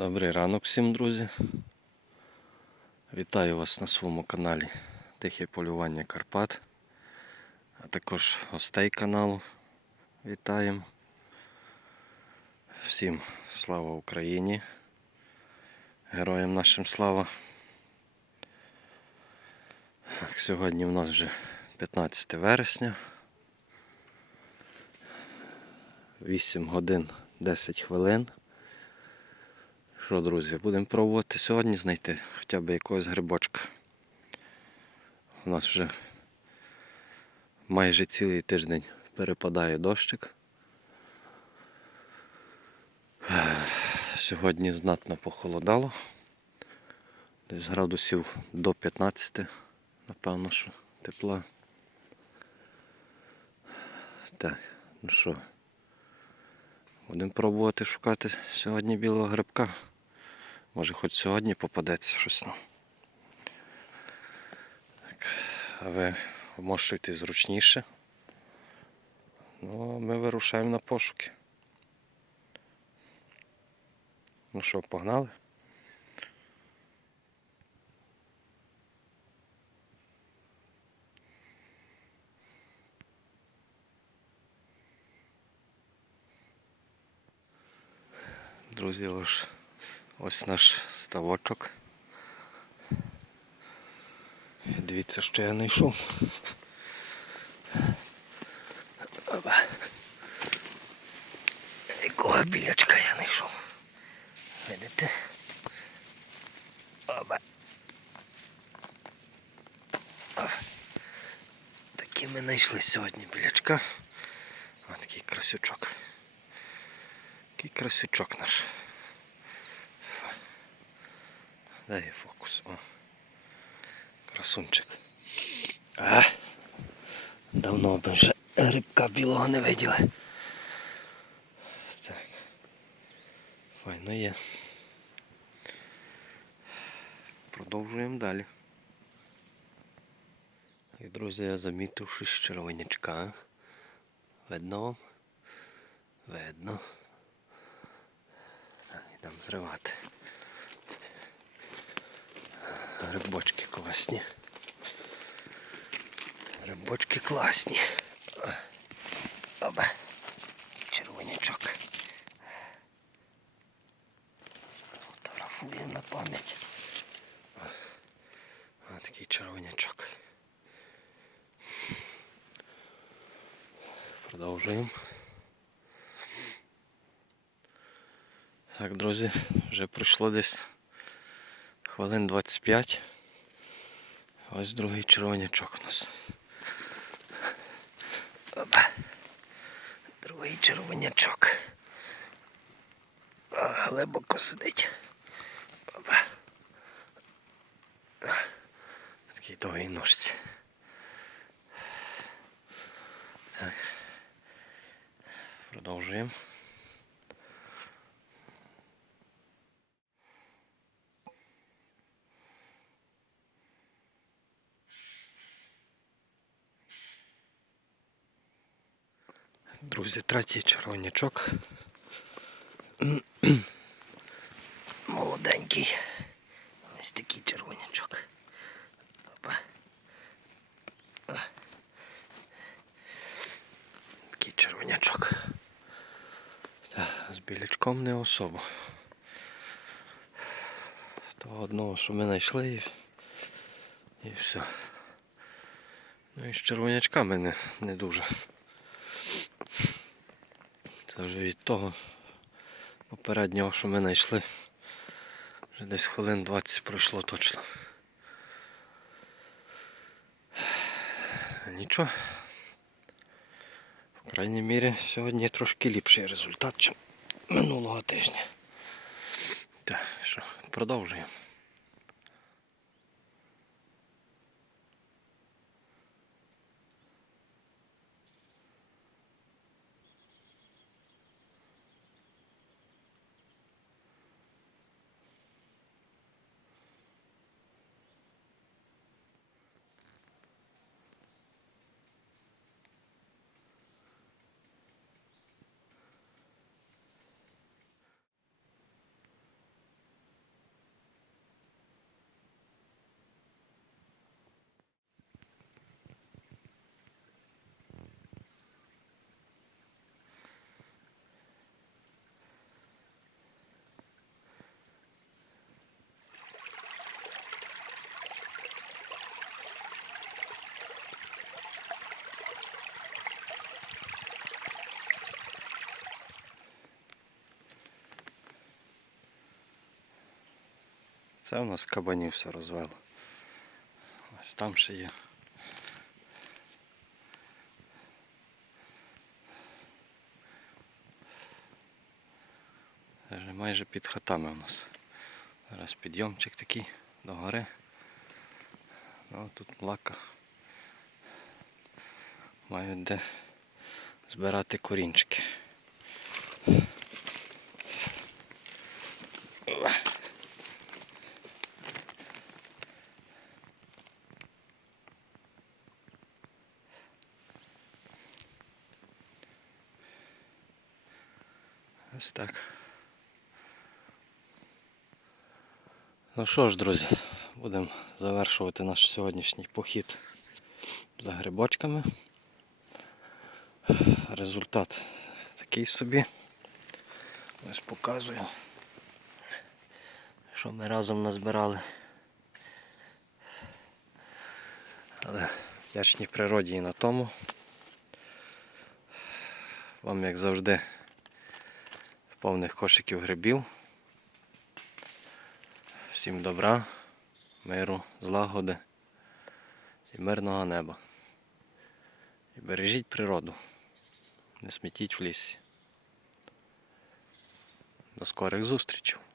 Добрий ранок всім, друзі. Вітаю вас на своєму каналі Тихе полювання Карпат, а також гостей каналу. Вітаємо. Всім слава Україні. Героям нашим слава. Сьогодні у нас вже 15 вересня. 8 годин 10 хвилин. Що, друзі, будемо пробувати сьогодні знайти хоча б якогось грибочка. У нас вже майже цілий тиждень перепадає дощик. Сьогодні знатно похолодало. Десь градусів до 15, напевно, що тепла. Так, ну що, будемо пробувати шукати сьогодні білого грибка. Може хоч сьогодні попадеться щось. ну. Так, а ви вмощуйте зручніше. Ну, а ми вирушаємо на пошуки. Ну що, погнали? Друзі, ось, ось наш ставочок. Дивіться, що я знайшов. Опа. Якого білячка я знайшов. Видите? Оба. Такі ми знайшли сьогодні білячка. Ось такий красючок. Який красючок наш. Дай фокус. О. Красунчик. А, давно б вже грибка білого не виділи. Так. Файно є. Продовжуємо далі. І, друзі, я замітив щось червонячка. Видно вам? Видно. Так, йдемо зривати. Грибочки класні. Грибочки класні. Оба. Червонячок. Фотографуємо на пам'ять. Ось такий червонячок. Продовжуємо. Так, друзі, вже пройшло десь хвилин 25. Ось другий червонячок у нас. Опа. Другий червонячок. Глибоко сидить. Опа. Такий довгий ножці. Так. Продовжуємо. Друзі, третій червонячок. Молоденький. Ось такий червонячок. Опа. О. Такий червонячок. Так, з білячком не особо. Того одного, що ми знайшли і, і все. Ну і з червонячками не, не дуже. Це вже від того попереднього, що ми знайшли. Вже десь хвилин 20 пройшло точно. Нічого. По крайній мірі, сьогодні трошки ліпший результат, ніж минулого тижня. Так, що, продовжуємо. Це у нас кабанів все розвело. Ось там ще є. Вже майже під хатами у нас. Зараз підйомчик такий до гори. Ну, тут млака. Мають де збирати корінчики. Ось так. Ну що ж, друзі, будемо завершувати наш сьогоднішній похід за грибочками. Результат такий собі. Ось показую, що ми разом назбирали. Але вдячні природі і на тому. Вам, як завжди, повних кошиків грибів. Всім добра, миру, злагоди і мирного неба. І бережіть природу. Не смітіть в лісі. До скорих зустрічей!